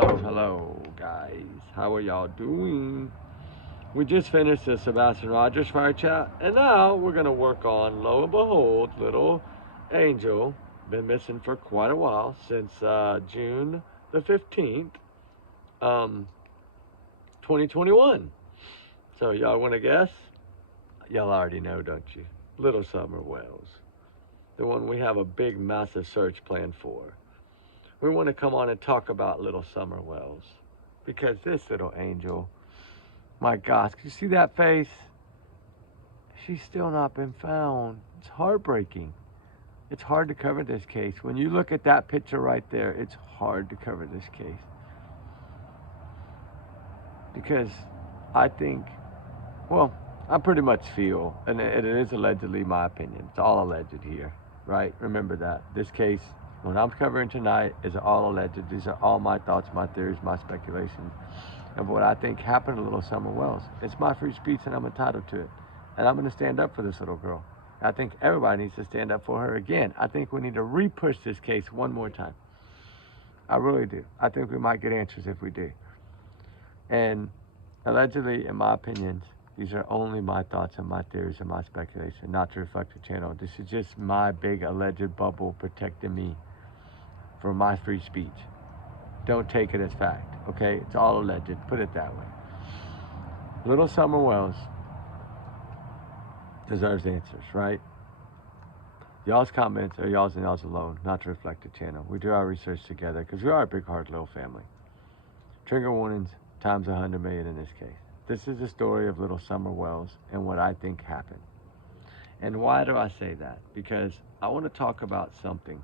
Hello, guys. How are y'all doing? We just finished the Sebastian Rogers fire chat, and now we're gonna work on, lo and behold, little Angel. Been missing for quite a while, since June the 15th, um, 2021. So y'all want to guess? Y'all already know, don't you? Little Summer Wells, the one we have a big, massive search plan for. We want to come on and talk about Little Summer Wells because this little angel, my gosh, can you see that face? She's still not been found. It's heartbreaking. It's hard to cover this case. When you look at that picture right there, it's hard to cover this case. Because I think, well, I pretty much feel, and it is allegedly my opinion, it's all alleged here, right? Remember that. This case, what I'm covering tonight, is all alleged. These are all my thoughts, my theories, my speculations of what I think happened to little Summer Wells. It's my free speech and I'm entitled to it. And I'm going to stand up for this little girl. I think everybody needs to stand up for her again. I think we need to re-push this case one more time. I really do. I think we might get answers if we do. And allegedly, in my opinions, these are only my thoughts and my theories and my speculation, not to reflect the channel. This is just my big alleged bubble protecting me for my free speech. Don't take it as fact, okay? It's all alleged. Put it that way. Little Summer Wells deserves answers, right? Y'all's comments are y'all's and y'all's alone, not to reflect the channel. We do our research together because we are a big-hearted little family. Trigger warnings times 100 million in this case. This is the story of little Summer Wells and what I think happened. And why do I say that? Because I want to talk about something.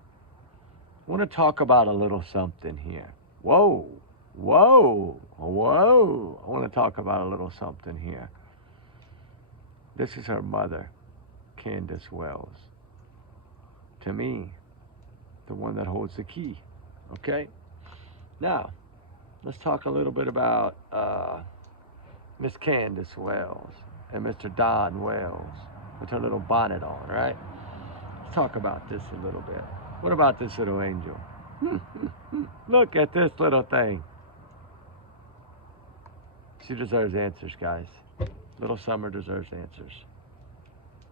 I want to talk about a little something here. Whoa, whoa, whoa. I want to talk about a little something here. This is her mother, Candace Wells. To me, the one that holds the key, okay? Now, let's talk a little bit about Miss Candace Wells and Mr. Don Wells with her little bonnet on, right? Let's talk about this a little bit. What about this little angel? Look at this little thing. She deserves answers, guys. Little Summer deserves answers.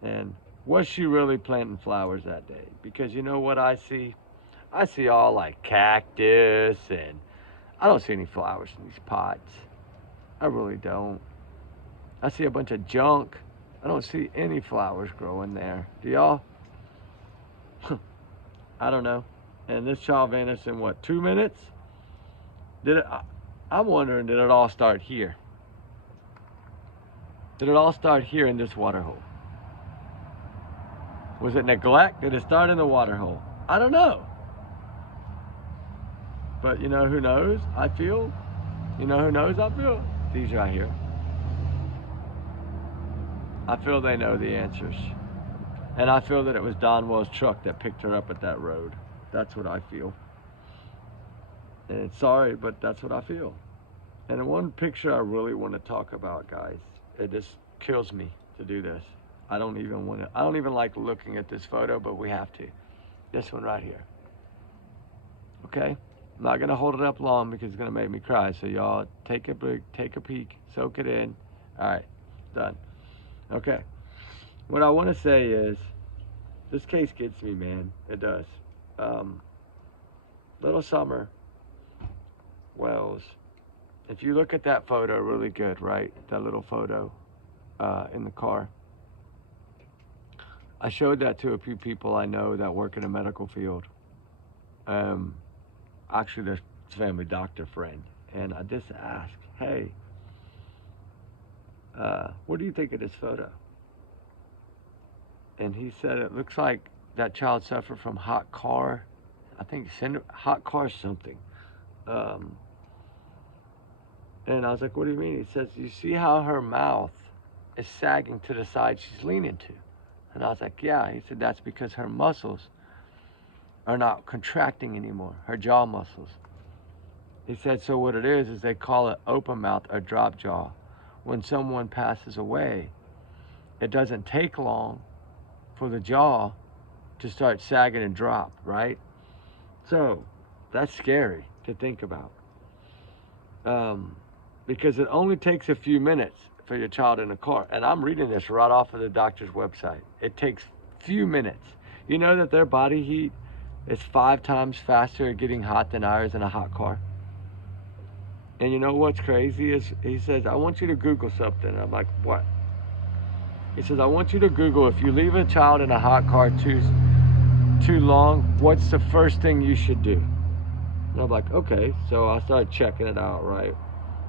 And was she really planting flowers that day? Because you know what I see? I see all like cactus, and I don't see any flowers in these pots. I really don't. I see a bunch of junk. I don't see any flowers growing there. Do y'all? I don't know. And this child vanished in what, 2 minutes? I'm wondering, did it all start here? Did it all start here in this water hole? Was it neglect? Did it start in the water hole? I don't know. But you know who knows? I feel. You know who knows? I feel. These right here. I feel they know the answers. And I feel that it was Don Wells' truck that picked her up at that road. That's what I feel. And sorry, but that's what I feel. And the one picture I really want to talk about, guys, it just kills me to do this. I don't even like looking at this photo, but we have to. This one right here. Okay? I'm not gonna hold it up long because it's gonna make me cry. So y'all take a peek, soak it in. All right, done. Okay. What I want to say is, this case gets me, man. It does. Little Summer Wells. If you look at that photo really good, right? That little photo in the car. I showed that to a few people I know that work in the medical field. Actually, their family doctor friend. And I just asked, hey, what do you think of this photo? And he said it looks like that child suffered from hot car. I think hot car something. And I was like, what do you mean? He says, you see how her mouth is sagging to the side she's leaning to? And I was like, yeah. He said, that's because her muscles are not contracting anymore, her jaw muscles. He said, so what it is they call it open mouth or drop jaw. When someone passes away, it doesn't take long for the jaw to start sagging and drop, right? So that's scary to think about. because it only takes a few minutes for your child in a car. And I'm reading this right off of the doctor's website. It takes few minutes. You know that their body heat is 5 times faster at getting hot than ours in a hot car. And you know what's crazy is he says, I want you to Google something. And I'm like, what? He says, I want you to Google, if you leave a child in a hot car too long, what's the first thing you should do? And I'm like, okay. So I started checking it out, right?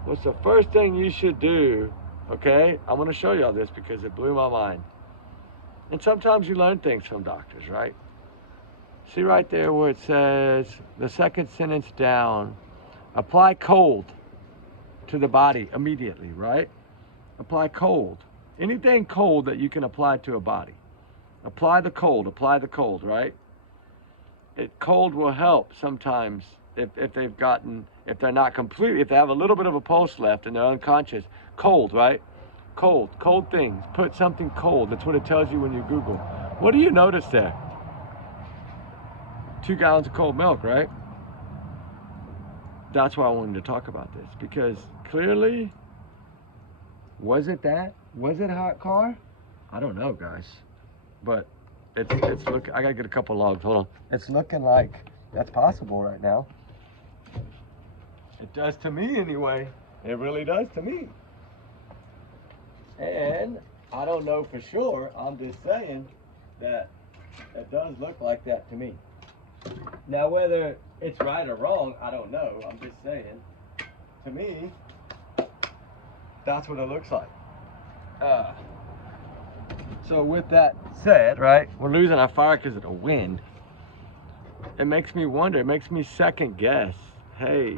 What's the first thing you should do? Okay, I'm gonna show y'all this because it blew my mind. And sometimes you learn things from doctors, right? See right there where it says, the second sentence down, apply cold to the body immediately, right? Apply cold. Anything cold that you can apply to a body. Apply the cold, right? Cold will help sometimes if they're not completely, if they have a little bit of a pulse left and they're unconscious. Cold, right? Cold things. Put something cold. That's what it tells you when you Google. What do you notice there? 2 gallons of cold milk, right? That's why I wanted to talk about this, because clearly, was it that? Was it a hot car? I don't know, guys, but it's look. I gotta get a couple logs. Hold on. It's looking like that's possible right now. It does to me anyway. It really does to me. And I don't know for sure. I'm just saying that it does look like that to me. Now, whether it's right or wrong, I don't know. I'm just saying, to me, that's what it looks like. So with that said, right, we're losing our fire because of the wind. It makes me wonder, it makes me second guess. Hey,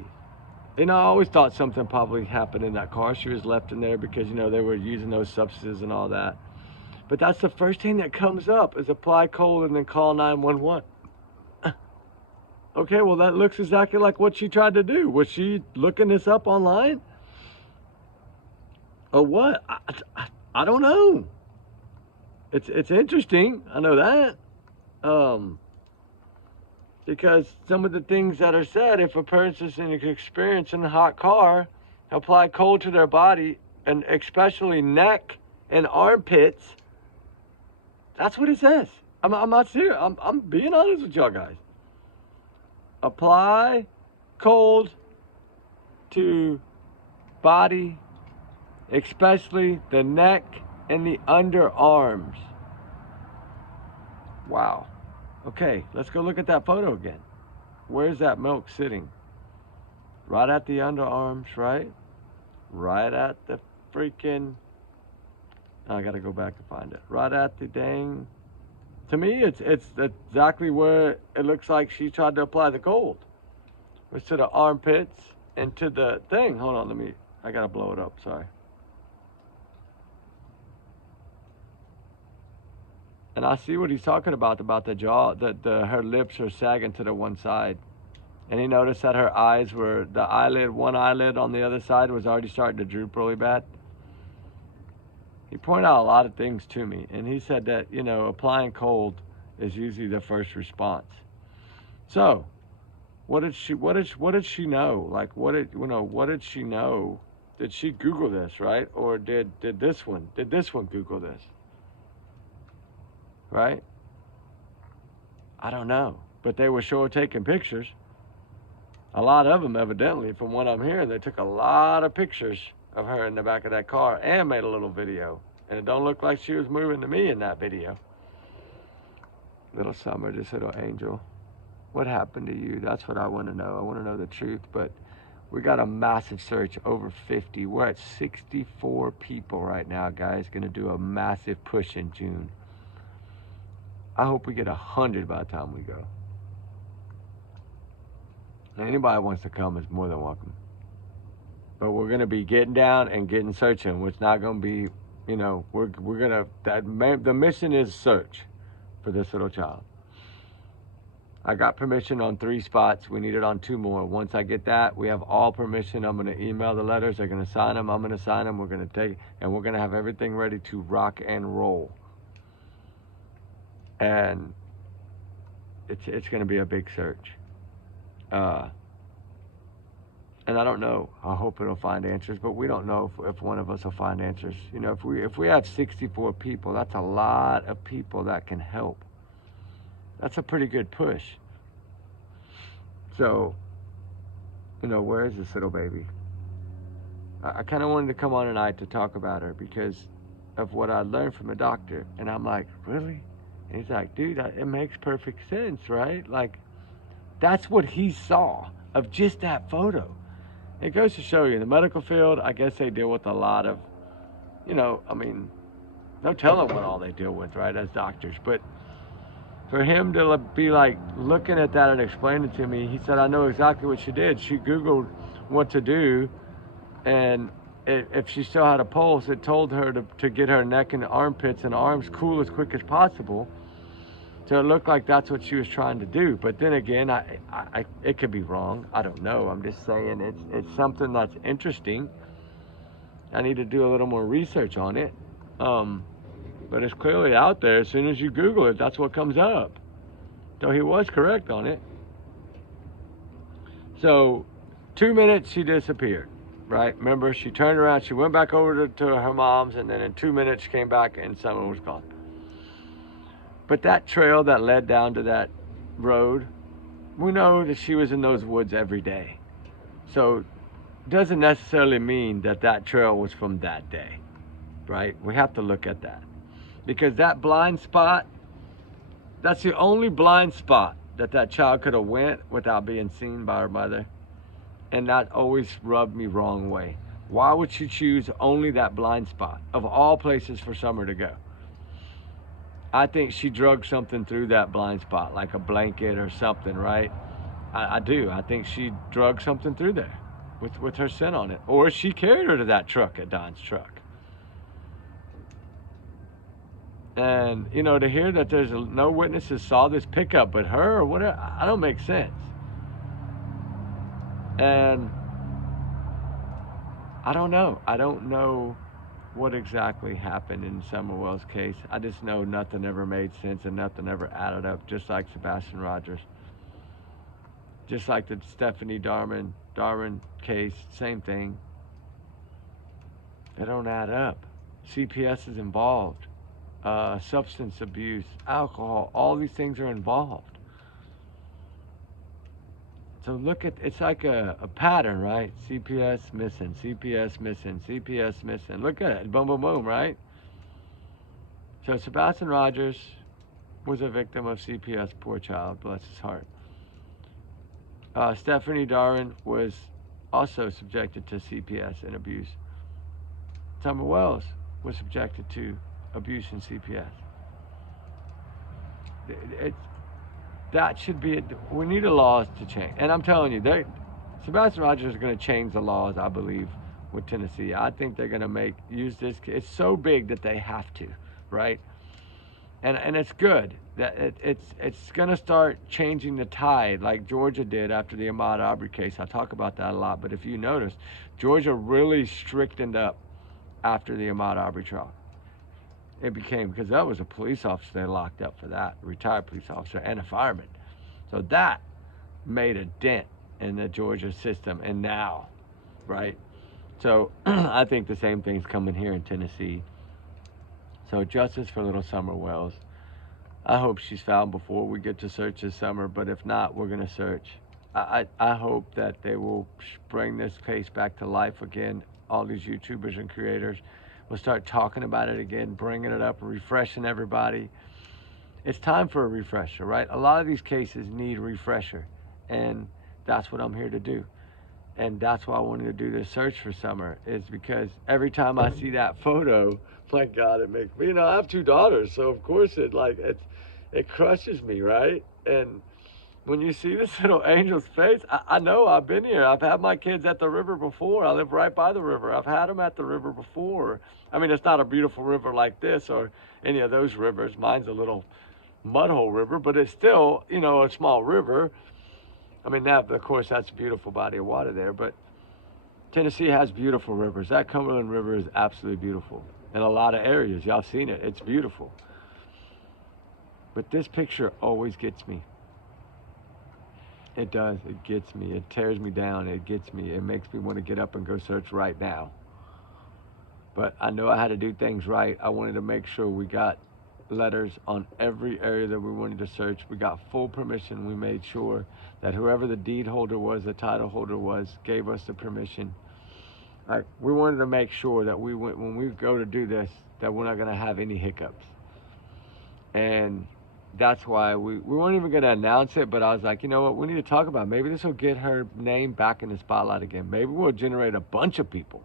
you know, I always thought something probably happened in that car. She was left in there because, you know, they were using those substances and all that. But that's the first thing that comes up is apply cold and then call 911. Okay, well, that looks exactly like what she tried to do. Was she looking this up online? Or what? I don't know. It's interesting. I know that. Because some of the things that are said, if a person's experiencing a hot car, apply cold to their body, and especially neck and armpits. That's what it says. I'm not serious. I'm being honest with y'all guys. Apply cold to body, especially the neck and the underarms. Wow. Okay, let's go look at that photo again. Where's that milk sitting? Right at the underarms, right? Right at the freaking... I gotta go back to find it. Right at the dang... To me, it's exactly where it looks like she tried to apply the cold. It's to the armpits and to the thing. Hold on, I gotta blow it up, sorry. And I see what he's talking about the jaw, that her lips are sagging to the one side. And he noticed that her eyes were, one eyelid on the other side was already starting to droop really bad. He pointed out a lot of things to me, and he said that, you know, applying cold is usually the first response. So, what did she know? Like, what did she know? Did she Google this, right? Or did this one Google this? Right? I don't know, but they were sure taking pictures. A lot of them, evidently, from what I'm hearing, they took a lot of pictures of her in the back of that car and made a little video. And it don't look like she was moving to me in that video. Little Summer, this little angel. What happened to you? That's what I want to know. I want to know the truth. But we got a massive search, over 50. We're at 64 people right now, guys. Going to do a massive push in June. I hope we get 100 by the time we go. Anybody wants to come is more than welcome. But we're going to be getting down and getting searching, which not going to be, you know, we're going to, the mission is search for this little child. I got permission on 3 spots. We need it on 2 more. Once I get that, we have all permission. I'm going to email the letters. They're going to sign them. I'm going to sign them. We're going to take, and we're going to have everything ready to rock and roll. And it's going to be a big search. And I don't know. I hope it'll find answers, but we don't know if one of us will find answers. You know, if we have 64 people, that's a lot of people that can help. That's a pretty good push. So, you know, where is this little baby? I kind of wanted to come on tonight to talk about her because of what I learned from the doctor. And I'm like, really? And he's like, dude, it makes perfect sense, right? Like, that's what he saw of just that photo. It goes to show you, in the medical field, I guess they deal with a lot of, you know, I mean, no telling what all they deal with, right, as doctors. But for him to be like looking at that and explaining to me, he said, I know exactly what she did. She Googled what to do, and if she still had a pulse, it told her to get her neck and armpits and arms cool as quick as possible. So it looked like that's what she was trying to do. But then again, it could be wrong. I don't know. I'm just saying it's something that's interesting. I need to do a little more research on it. But it's clearly out there. As soon as you Google it, that's what comes up. So he was correct on it. So 2 minutes she disappeared, right? Remember, she turned around, she went back over to her mom's, and then in 2 minutes she came back and Summer was gone. But that trail that led down to that road, we know that she was in those woods every day. So it doesn't necessarily mean that that trail was from that day, right? We have to look at that. Because that blind spot, that's the only blind spot that child could have went without being seen by her mother. And that always rubbed me wrong way. Why would she choose only that blind spot of all places for Summer to go? I think she drugged something through that blind spot, like a blanket or something, right? I do. I think she drugged something through there with her scent on it. Or she carried her to that truck at Don's truck. And, you know, to hear that there's no witnesses saw this pickup but her or whatever, I don't make sense. And I don't know. I don't know what exactly happened in Summer Wells' case. I just know nothing ever made sense and nothing ever added up, just like Sebastian Rogers. Just like the Stephanie Darwin case, same thing. They don't add up. CPS is involved. Substance abuse, alcohol, all these things are involved. So look at, it's like a pattern, right? CPS missing, CPS missing, CPS missing. Look at it, boom, boom, boom, right? So Sebastian Rogers was a victim of CPS, poor child, bless his heart. Stephanie Darwin was also subjected to CPS and abuse. Summer Wells was subjected to abuse and CPS. That should be, we need the laws to change. And I'm telling you, Sebastian Rogers is going to change the laws, I believe, with Tennessee. I think they're going to use this. It's so big that they have to, right? And it's good that it's going to start changing the tide like Georgia did after the Ahmaud Arbery case. I talk about that a lot, but if you notice, Georgia really strictened up after the Ahmaud Arbery trial. It became, because that was a police officer they locked up for that, a retired police officer and a fireman. So that made a dent in the Georgia system, and now, right? So I think the same thing's coming here in Tennessee. So justice for little Summer Wells. I hope she's found before we get to search this summer, but if not, we're gonna search. I hope that they will bring this case back to life again. All these YouTubers and creators will start talking about it again, bringing it up, refreshing everybody. It's time for a refresher, right? A lot of these cases need a refresher, and that's what I'm here to do. And that's why I wanted to do this search for Summer, is because every time I see that photo, my God, it makes me, you know, I have 2 daughters, so of course it crushes me, right? And when you see this little angel's face, I know I've been here. I've had my kids at the river before. I live right by the river. I've had them at the river before. I mean, it's not a beautiful river like this or any of those rivers. Mine's a little mud hole river, but it's still, you know, a small river. I mean, that, of course, that's a beautiful body of water there, but Tennessee has beautiful rivers. That Cumberland River is absolutely beautiful in a lot of areas. Y'all seen it. It's beautiful. But this picture always gets me. It does. It gets me. It tears me down. It gets me. It makes me want to get up and go search right now. But I know I had to do things right. I wanted to make sure we got letters on every area that we wanted to search. We got full permission. We made sure that whoever the deed holder was, the title holder was, gave us the permission. Like, we wanted to make sure that when we go to do this, that we're not going to have any hiccups. And that's why we weren't even going to announce it, but I was like, you know what, we need to talk about it. Maybe this will get her name back in the spotlight again. Maybe we'll generate a bunch of people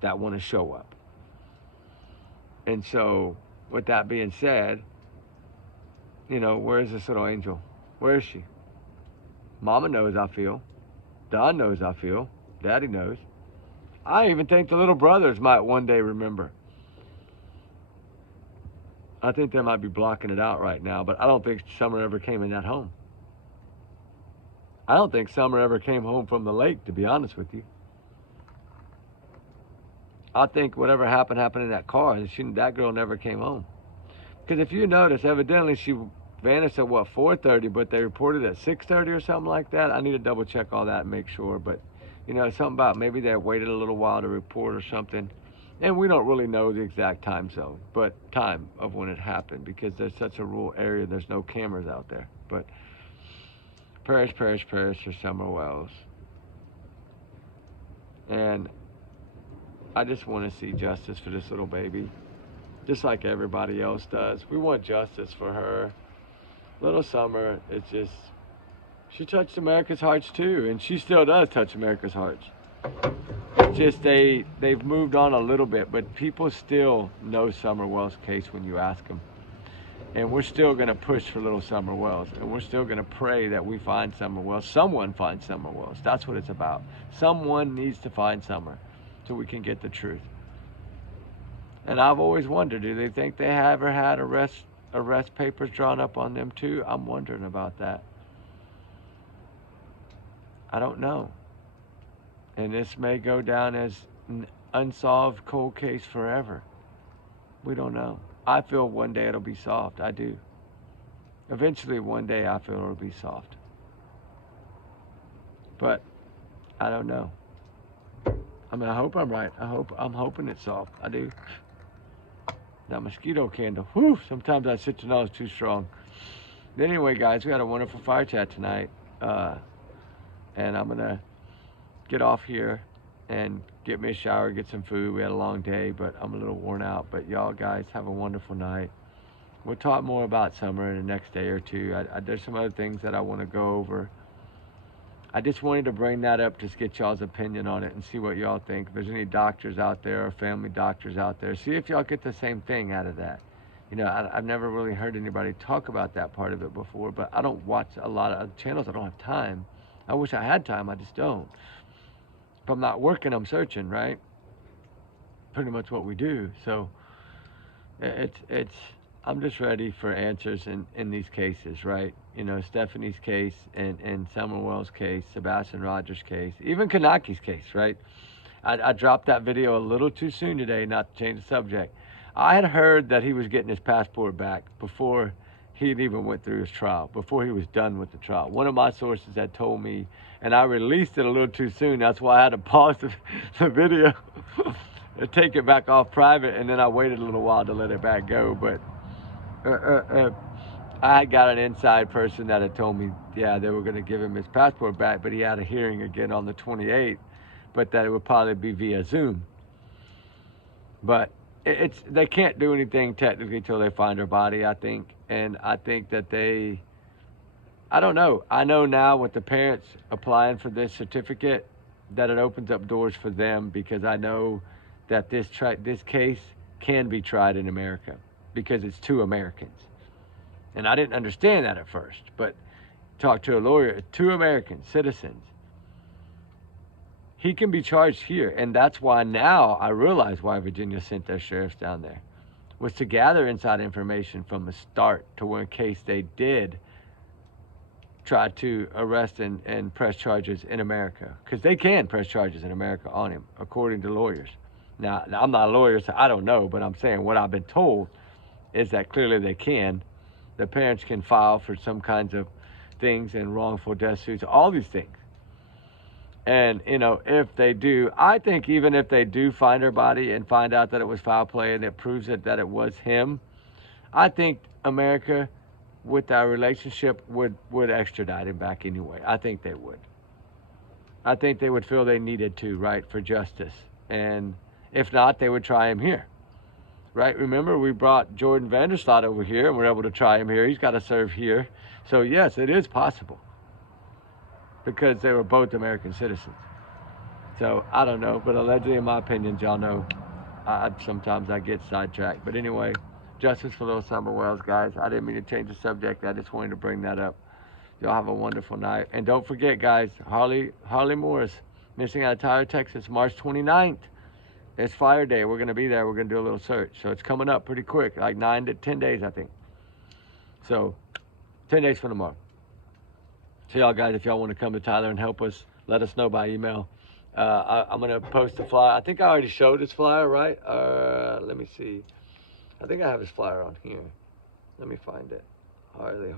that want to show up. And so, with that being said, you know, where's this little angel? Where is she? Mama knows I feel. Don knows I feel. Daddy knows. I even think the little brothers might one day remember. I think they might be blocking it out right now, but I don't think Summer ever came in that home. I don't think Summer ever came home from the lake, to be honest with you. I think whatever happened in that car, and that girl never came home. Because if you notice, evidently she vanished at, 4:30, but they reported at 6:30 or something like that. I need to double check all that and make sure, but you know, something about maybe they waited a little while to report or something. And we don't really know the exact time zone, but time of when it happened, because there's such a rural area, there's no cameras out there. But prayers for Summer Wells. And I just want to see justice for this little baby, just like everybody else does. We want justice for her. Little Summer, it's just, she touched America's hearts too, and she still does touch America's hearts. It's just they've moved on a little bit, but people still know Summer Wells' case when you ask them. And we're still going to push for little Summer Wells, and we're still going to pray that we find Summer Wells. Someone finds Summer Wells. That's what it's about. Someone needs to find Summer so we can get the truth. And I've always wondered, do they think they ever had arrest papers drawn up on them too? I'm wondering about that. I don't know. And this may go down as an unsolved cold case forever. We don't know. I feel one day it'll be solved. I do. Eventually, one day I feel it'll be solved. But I don't know. I mean, I hope I'm right. I'm hoping it's solved. I do. That mosquito candle. Whew, sometimes that citronal is too strong. But anyway, guys, we had a wonderful fire chat tonight. And I'm going to get off here and get me a shower, get some food. We had a long day, but I'm a little worn out. But y'all guys have a wonderful night. We'll talk more about Summer in the next day or two. There's some other things that I want to go over. I just wanted to bring that up, just get y'all's opinion on it and see what y'all think. If there's any doctors out there or family doctors out there, see if y'all get the same thing out of that. You know, I've never really heard anybody talk about that part of it before, but I don't watch a lot of other channels. I don't have time. I wish I had time, I just don't. If I'm not working, I'm searching, right? Pretty much what we do. So I'm just ready for answers in these cases, right? You know, Stephanie's case and Summer Wells' case, Sebastian Rogers' case, even Kanaki's case, right? I dropped that video a little too soon today, not to change the subject. I had heard that he was getting his passport back before he even went through his trial, before he was done with the trial. One of my sources had told me, and I released it a little too soon. That's why I had to pause the video and take it back off private, and then I waited a little while to let it back go. But I got an inside person that had told me, yeah, they were going to give him his passport back, but he had a hearing again on the 28th, but that it would probably be via Zoom. But they can't do anything technically till they find her body, I think. And I think that I don't know. I know now with the parents applying for this certificate that it opens up doors for them, because I know that this case can be tried in America because it's two Americans. And I didn't understand that at first, but talked to a lawyer, two American citizens. He can be charged here, and that's why now I realize why Virginia sent their sheriffs down there, was to gather inside information from the start to when case they did try to arrest and press charges in America, because they can press charges in America on him, according to lawyers. Now, I'm not a lawyer, so I don't know, but I'm saying what I've been told is that clearly they can. The parents can file for some kinds of things and wrongful death suits, all these things. And, you know, if they do, I think even if they do find her body and find out that it was foul play and it proves that it was him, I think America, with our relationship, would extradite him back anyway. I think they would. I think they would feel they needed to, right, for justice. And if not, they would try him here, right? Remember, we brought Jordan Vanderslot over here and we're able to try him here. He's got to serve here. So, yes, it is possible, because they were both American citizens. So, I don't know, but allegedly, in my opinion, y'all know, sometimes I get sidetracked. But anyway, justice for little Summer Wells, guys. I didn't mean to change the subject. I just wanted to bring that up. Y'all have a wonderful night. And don't forget, guys, Harley Morris, missing out of Tyler, Texas, March 29th. It's Fire Day. We're going to be there. We're going to do a little search. So it's coming up pretty quick, like 9 to 10 days, I think. So 10 days from tomorrow. So y'all guys, if y'all want to come to Tyler and help us, let us know by email. I'm going to post the flyer. I think I already showed his flyer, right? Let me see. I think I have his flyer on here. Let me find it. Harley.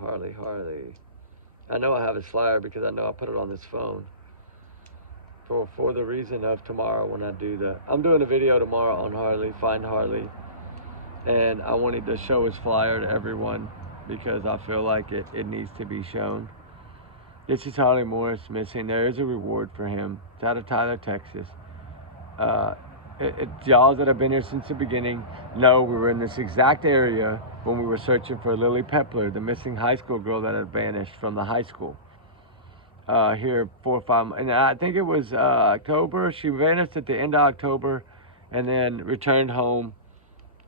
I know I have his flyer because I know I put it on this phone. For the reason of tomorrow when I do I'm doing a video tomorrow on Harley, Find Harley. And I wanted to show his flyer to everyone because I feel like it needs to be shown. This is Harley Morris missing. There is a reward for him. It's out of Tyler, Texas. Y'all that have been here since the beginning know we were in this exact area when we were searching for Lily Pepler, the missing high school girl that had vanished from the high school. Here 4 or 5, and I think it was October. She vanished at the end of October and then returned home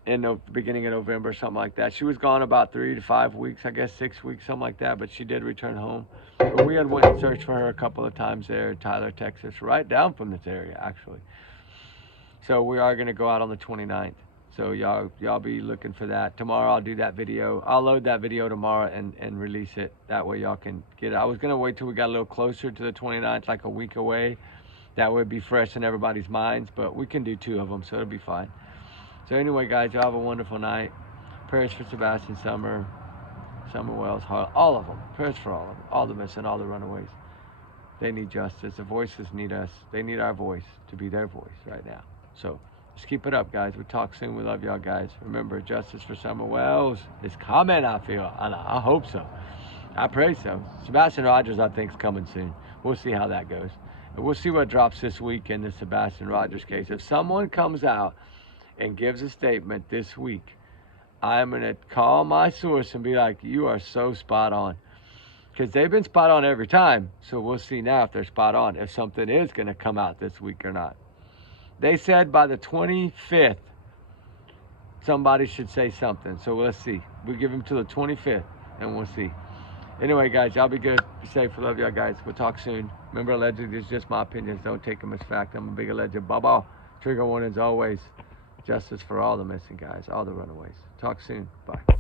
in the beginning of November, something like that. She was gone about 3 to 5 weeks, I guess 6 weeks, something like that, but she did return home. But we had went and searched for her a couple of times there in Tyler, Texas, right down from this area, actually. So we are going to go out on the 29th. So y'all be looking for that. Tomorrow I'll do that video. I'll load that video tomorrow and release it. That way y'all can get it. I was going to wait till we got a little closer to the 29th, like a week away. That would be fresh in everybody's minds, but we can do 2 of them, so it'll be fine. So anyway, guys, y'all have a wonderful night. Prayers for Sebastian Summer Wells, all of them. Prayers for all of them. All the missing, all the runaways. They need justice. The voices need us. They need our voice to be their voice right now. So just keep it up, guys. We'll talk soon. We love y'all, guys. Remember, justice for Summer Wells is coming, I feel. I hope so. I pray so. Sebastian Rogers, I think, is coming soon. We'll see how that goes. And we'll see what drops this week in the Sebastian Rogers case. If someone comes out and gives a statement this week, I'm going to call my source and be like, you are so spot on. Because they've been spot on every time. So we'll see now if they're spot on, if something is going to come out this week or not. They said by the 25th, somebody should say something. So let's see. We give them till the 25th, and we'll see. Anyway, guys, y'all be good. Be safe. I love y'all, guys. We'll talk soon. Remember, allegedly, it's just my opinions. Don't take them as fact. I'm a big alleged. Bye-bye. Trigger warnings always. Justice for all the missing guys, all the runaways. Talk soon. Bye.